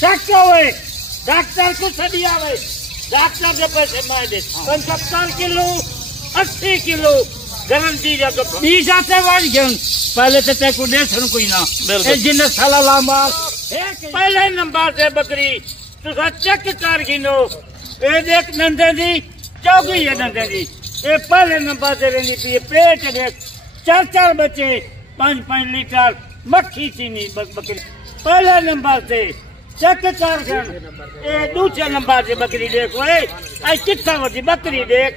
शक होवे डॉक्टर को सदी आवे डॉक्टर के पैसे मैं दे 75 किलो 80 किलो गारंटी जब बीस आते वाली जन पहले तो ते को दे सन कोई ना जिन साला ला माल पहले नंबर से बकरी तुसा चेक कर गिनो ए देख नंदे दी चौकी है नंदे दी ए पहले नंबर से रहनी पी पेट देख 4 बच्चे 5 लीटर मक्खी चीनी बकरी पहले नंबर से चेक कर गन ए दूसरे नंबर से बकरी देख ओए आई कितना वडी बकरी देख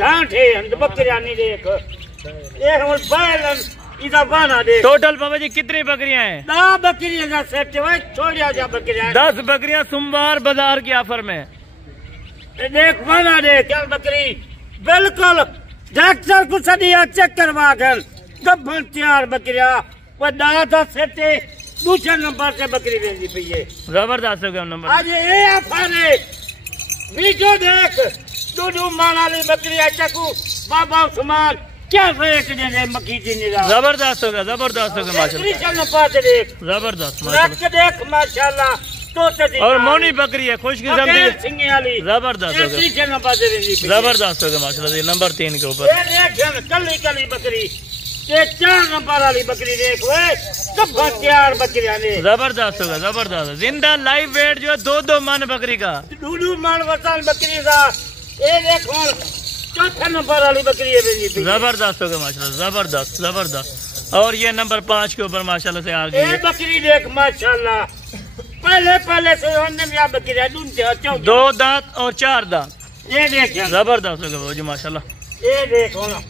ढांठे हंद बकरियां नहीं देख ए हम बैलन इधर बना देख टोटल बाबा जी कितनी बकरियां हैं 10 बकरियां का सेट है छोड़िया जा बकरियां 10 बकरियां सोमवार बाजार की ऑफर में देख बना दे क्या बकरी बिल्कुल डॉक्टर को सदिया चेक करवा कर गब्बन तैयार बकरियां वो दादा सेट दूसरे नंबर से बकरी देनी पई है जबरदस्त हो गया नंबर आज ये अफारे वीडियो देख दूधू मानाली बकरी चकू बाबा उस्मान क्या रेट दे मक्खी चीनी का जबरदस्त हो गया माशाल्लाह नंबर से देख जबरदस्त माशाल्लाह देख माशाल्लाह तो और मौनी बकरी है खुशकिस्मती जबरदस्त हो गया जबरदस्त हो गया माशाल्लाह नंबर 3 के ऊपर कली कली बकरी ये 4 नंबर वाली बकरी देख तैयार बकरियां ने जबरदस्त होगा जबरदस्त जिंदा लाइव वेट जो 2 मन बकरी का 2 मन वसान बकरी का ये देखो 4 नंबर वाली बकरी है जबरदस्त होगा माशाल्लाह जबरदस्त और ये नंबर 5 के ऊपर माशाल्लाह से आ गई ये बकरी देख माशाल्लाह पहले से बकरी 2 दांत और 4 दांत ये देख जबरदस्त होगा जी माशाल्लाह ये देखो ना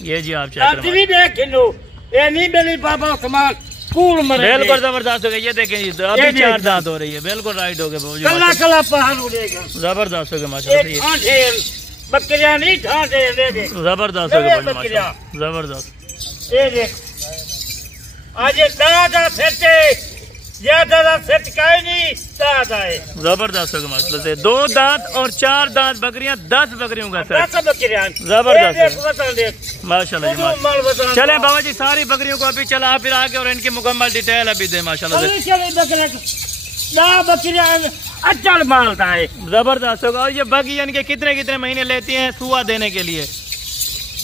ये जी आप चेक भी देख लो ये नहीं मेरी बाबा सामान कूल मरे बिल्कुल जबरदस्त हो गया ये देखें जी अभी 4 दांत हो रही है बिल्कुल राइट हो गए कला कला पहाड़ उड़ेगा जबरदस्त हो गया माशाल्लाह बकरियां नहीं ठाटे जबरदस्त हो गया माशाल्लाह जबरदस्त ये देख आज दादा सेटे ज्यादा सेट का नहीं दादा है जबरदस्त हो गया माशाल्लाह से 2 दांत और 4 दांत बकरियां 10 बकरियों का सेट 10 बकरियां जबरदस्त माशाल्लाह जी चले बाबा जी सारी बकरियों को अभी चला फिर आके और इनकी मुकम्मल डिटेल अभी दे माशाल्लाह अचल मालता है जबरदस्त होगा और ये बकरी इनके कितने महीने लेती हैं सुआ देने के लिए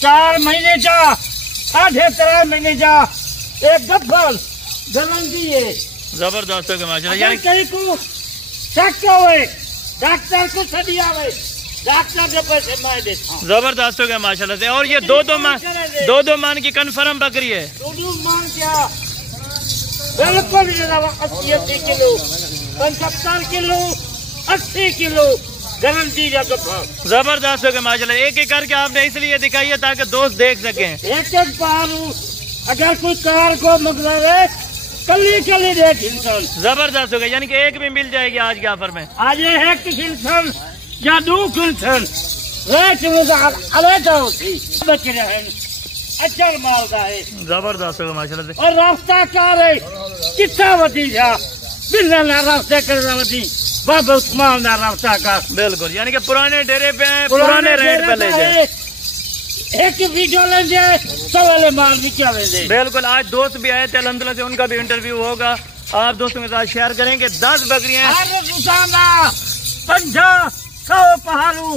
4 महीने जा 3.5 महीने जा एक गब्बल गारंटी है जबरदस्त होगा माशाल्लाह यानी कहीं को शक होवे डॉक्टर को सदी आवे डॉक्टर के पैसे मैं देता जबरदस्त हो गया माशाल्लाह से और ये 2 मान की कन्फर्म बकरी है 2 मान क्या बिल्कुल 80 किलो 75 किलो 80 किलो गारंटी जबरदस्त हो गया माशाल्लाह एक करके आपने इसलिए दिखाई है ताकि दोस्त देख सके एक पारू अगर कोई कार को मंगवावे कली देख हिलसन जबरदस्त हो गया यानी कि एक भी मिल जाएगी आज के ऑफर में आज एक हिलसन या 2 हिलसन रेट अलग होती बकरे हैं अच्छा मालदा है जबरदस्त होगा माशाल्लाह से और रास्ता क्या है कितना वती जा बिल्ला ना रास्ते कर वती बाबा उस्मान ना रास्ता का बिल्कुल यानी कि पुराने डेरे पे पुराने रेट पे ले जाए एक वीडियो ले जाए सवाले माल भी क्या ले बिल्कुल आज दोस्त भी आए थे अल्हम्दुलिल्लाह से उनका भी इंटरव्यू होगा आप दोस्तों के साथ शेयर करेंगे 10 बकरियां 50-100 पहाड़ू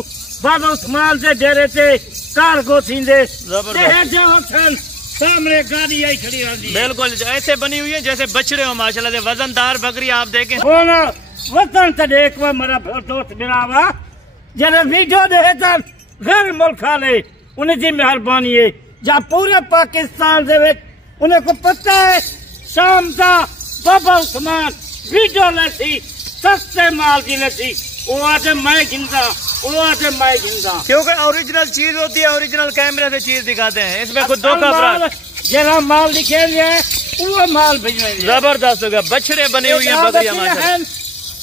बाबा उस्मान से डेरे से कार को थींदे सामने गाड़ी आई खड़ी होती बिल्कुल ऐसे बनी हुई है जैसे बछड़े हो माशाल्लाह से वजनदार बकरी आप देखें वतन तो देख मेरा दोस्त मिलावा जरा वीडियो देता घर मुल्क ले उन्हें जी मेहरबानी है जहाँ पूरे पाकिस्तान से उन्हें को पता है शाम का बाबा उस्मान वीडियो लेती सस्ते माल की लेती वो आते मैं गिनता क्योंकि ओरिजिनल चीज होती है ओरिजिनल कैमरे से चीज दिखाते हैं इसमें खुद धोखा जरा माल दिखे वो माल भेजने जबरदस्त हो गया बछड़े बने हुए हैं बकरियां माशाल्लाह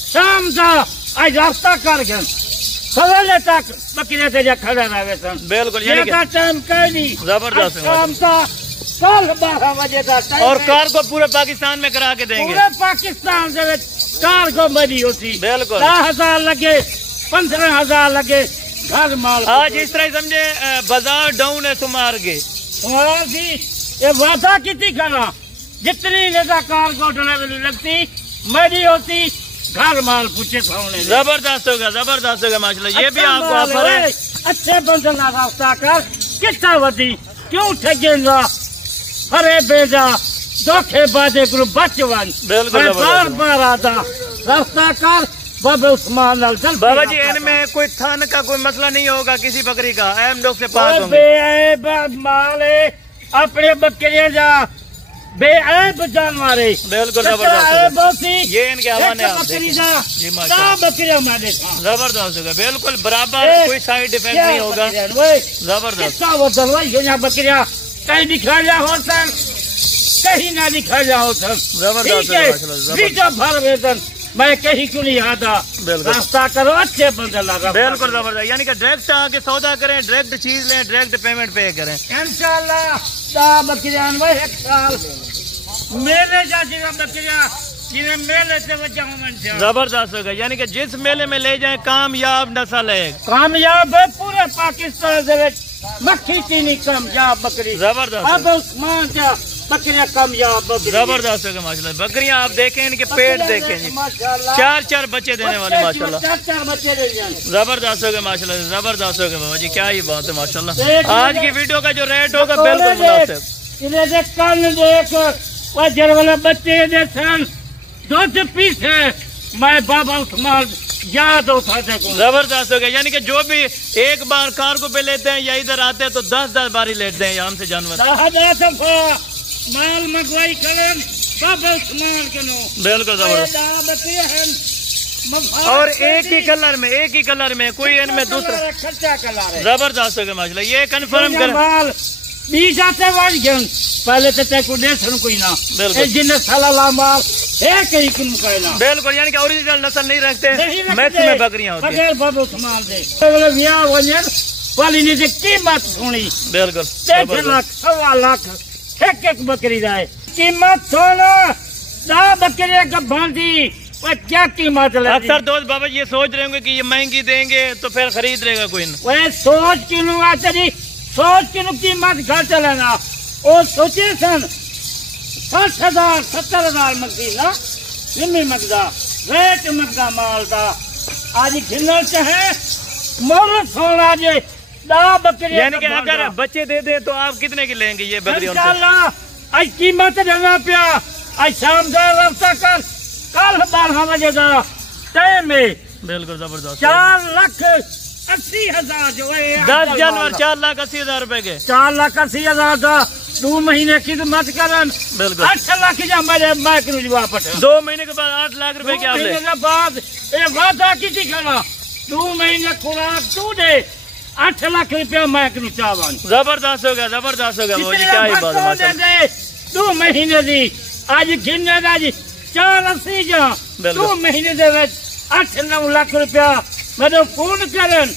शाम का आज रास्ता कर गए सवेरे तक बकरे से खड़े रहे सन बिल्कुल टाइम कहीं नहीं जबरदस्त शाम का कल 12 बजे का और कार को पूरे पाकिस्तान में करा के देंगे पूरे पाकिस्तान से कार को बनी होती बिल्कुल 10,000 लगे 15,000 लगे घर माल आज इस तरह समझे बाजार डाउन है सुमार के ये वादा कितनी करा जितनी लेदा कार को डिलीवरी लगती मेरी होती घर माल पूछे खाने जबरदस्त होगा माशाल्लाह। ये भी आपको ऑफर है। अच्छे बंदे ना रास्ता कर कितना वधी क्यों ठगेगा अरे बेजा धोखेबाजी को बच वन बिल्कुल बार बार आता रास्ता कर बाबा उस्मान बाबा जी। इनमें कोई थान का कोई मसला नहीं होगा किसी बकरी का? एम लोग से पास होंगे माल अपने बकरियां जा बेऐब जानवर बिल्कुल जबरदस्त। ये इनके हवाले बकरियां जबरदस्त होगा बिल्कुल बराबर, कोई साइड इफेक्ट नहीं होगा। जबरदस्त बकरियां कहीं दिखा जा हो सर कहीं ना दिखा जा हो सर जबरदस्त। मैं कहीं क्यों नहीं आता रास्ता करो अच्छे बंदे लगा बिल्कुल जबरदस्त। यानी कि डायरेक्ट आके सौदा करें, डायरेक्ट चीज लें, डायरेक्ट पेमेंट पे करें इंशाल्लाह। बकरियां एक साल मेले जाती बकरियां जिन्हें मेले से जबरदस्त होगा। यानी कि जिस मेले में ले जाए कामयाब नस्ल है, कामयाब है पूरे पाकिस्तान से मक्खी चीनी कामयाब बकरी जबरदस्त। अब उस्मान क्या बकरियां कामयाब जबरदस्त होगा माशाल्लाह। बकरियां आप देखें, इनके पेट देखें जी, 4 बच्चे देने वाले माशाल्लाह। 4 बच्चे जबरदस्त होगा माशाल्लाह, जबरदस्त होगा बाबा जी। क्या ही बात है माशाल्लाह। आज की वीडियो का जो रेट होगा बिल्कुल मुनासिब। देख वाले बच्चे दो पीस है मैं बाबा उस्मान याद उठा सकूं जबरदस्त हो गया। यानी कि जो भी एक बार कार्गो पे लेते हैं या इधर आते हैं तो 10 बार ही लेते हैं यहाँ से जानवर। माल मंगवाई करें बाबा उस्मान के नो बिल्कुल जबरदस्त। और एक ही कलर में कोई इनमें दूसरा खर्चा कलर है जबरदस्त हो गया माशाल्लाह। ये कंफर्म कर माल 20 आते पहले तो तक कोई ना जिन साला माल बिल्कुल। यानी कि ओरिजिनल नस्ल नहीं रखते, मैक्सिमम बकरियां होती हैं बाबा उस्मान दे वाली ने कीमत सुनी बिल्कुल 3 लाख 1.25 लाख एक बकरी जाए कीमत सोना 10 बकरियां गब्बन दी क्या कीमत लगी। अक्सर दोस्त बाबा ये सोच रहे होंगे कि ये महंगी देंगे तो फिर खरीद लेगा कोई ना। वह सोच क्यों आती सोच क्यों कीमत घट लेना वो सोचे सन 60,000 70,000 मकदी ना निम्मी मकदा रेट मकदा माल का आज घिनल चाहे मोल सोना जे 10 बकरियां। यानी कि अगर बच्चे दे दे तो आप कितने की लेंगे ये बकरियों से? इंशाल्लाह आज कीमत देना पिया आज शाम का रफ्ता कर कल 12 बजे का टाइम में बिल्कुल जबरदस्त 4,80,000 जो है 10 जनवरी 4,80,000 रुपए के 4,80,000 का 2 महीने की मत करन बिल्कुल 8 लाख जा मेरे मैक नु वापस 2 महीने के बाद 8 लाख रुपए के आप ले बाद ये वादा की करना 2 महीने खुराक तू दे 8 लाख रुपया मैक नु चावन जबरदस्त हो गया मुझे क्या ही बात है 2 महीने दी आज गिनने दा जी 4,80 जा 2 महीने दे 8-9 लाख रुपया मैं फोन करन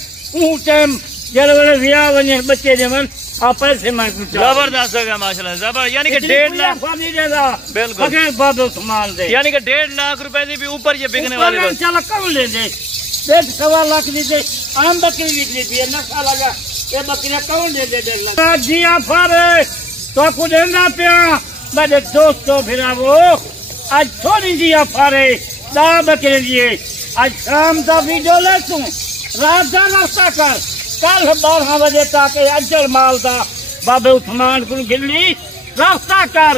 टाइम जल वाले वियाह वने बच्चे देवन आप पैसे मैं जबरदस्त हो गया माशाल्लाह जबरदस्त। यानी कि 1.5 लाख बिल्कुल बगैर बाबा उस्मान दे यानी कि 1.5 लाख रुपए से भी ऊपर ये बिकने वाले चल कौन ले दे 1.5 लाख दी दे आम बकरी निकली थी नशा लगा ये बकरियां कौन दे दे 1.5 लाख जी आफर तो को देना पिया मेरे दोस्तों फिरा वो आज थोड़ी जी आफर है 10 बकरे दिए आज शाम का वीडियो ले तू रात का रास्ता कर कल 12 बजे तक अजल माल का बाबे उस्मान को गिल्ली रास्ता कर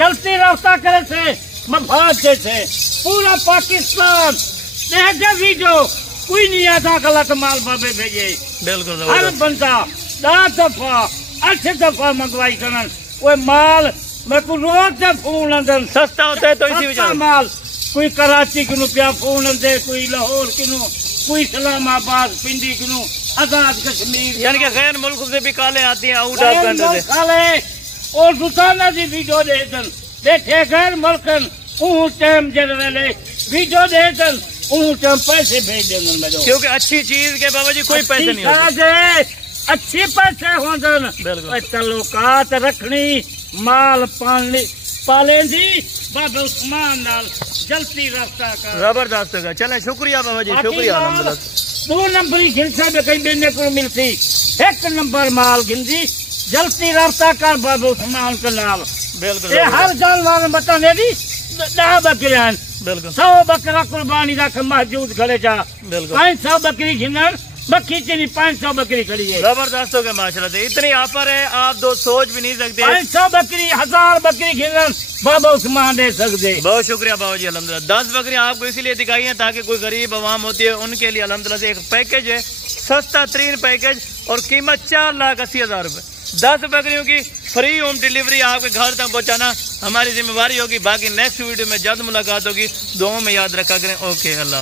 जल्दी रास्ता करे थे मफाद से पूरा पाकिस्तान देखे वीडियो कोई नहीं आता गलत माल बाबे भेजे बिल्कुल हर बंदा 10 दफा 8 दफा मंगवाई करन वो माल मैं को रोज से फोन अंदर सस्ता होता है तो इसी वजह माल कोई कराची को रुपया फोन दे कोई लाहौर किनू कोई इस्लामाबाद पिंडी किनू आजाद कश्मीर यानी कि गैर मुल्क से भी काले आती हैं आउट ऑफ कंट्री से काले और सुल्ताना जी वीडियो देतन देखे गैर मुल्कन टाइम जल वेले वीडियो देतन टाइम पैसे भेज देंगे मैं क्योंकि अच्छी चीज के बाबा जी कोई पैसे नहीं होते अच्छे पैसे होंदन तल्लुकात रखनी माल पाले दी बाबा उस्मान नाल जल्दी रास्ता कर जबरदस्त होगा। चले शुक्रिया बाबा जी शुक्रिया अल्हम्दुलिल्लाह 2 नंबर ही गिनसा में कहीं देने को मिलती 1 नंबर माल गिनती जल्दी रास्ता कर बाबा उस्मान के नाम बिल्कुल ये हर जानवर बताने दी 10 बकरियां बिल्कुल 100 बकरा कुर्बानी रख मौजूद खड़े जा। बिल्कुल 500 बकरी घिनर बखी चनी 500 बकरी खड़ी है। जबरदस्त हो गया माशाल्लाह से, इतनी ऑफर है आप दो सोच भी नहीं सकते। 500 बकरी 1000 बकरी घिनर बाबा उस्मान दे सकते। बहुत शुक्रिया बाबा जी अल्हम्दुलिल्लाह। 10 बकरियां आपको इसीलिए दिखाई है ताकि कोई गरीब आवाम होती है उनके लिए अल्हम्दुलिल्लाह से एक पैकेज है, सस्ता तरीन पैकेज और कीमत 4,80,000 रुपए। 10 बकरियों की फ्री होम डिलीवरी आपके घर तक पहुंचाना हमारी जिम्मेवारी होगी। बाकी नेक्स्ट वीडियो में जल्द मुलाकात होगी। दुआओं में याद रखा करें। ओके अल्लाह।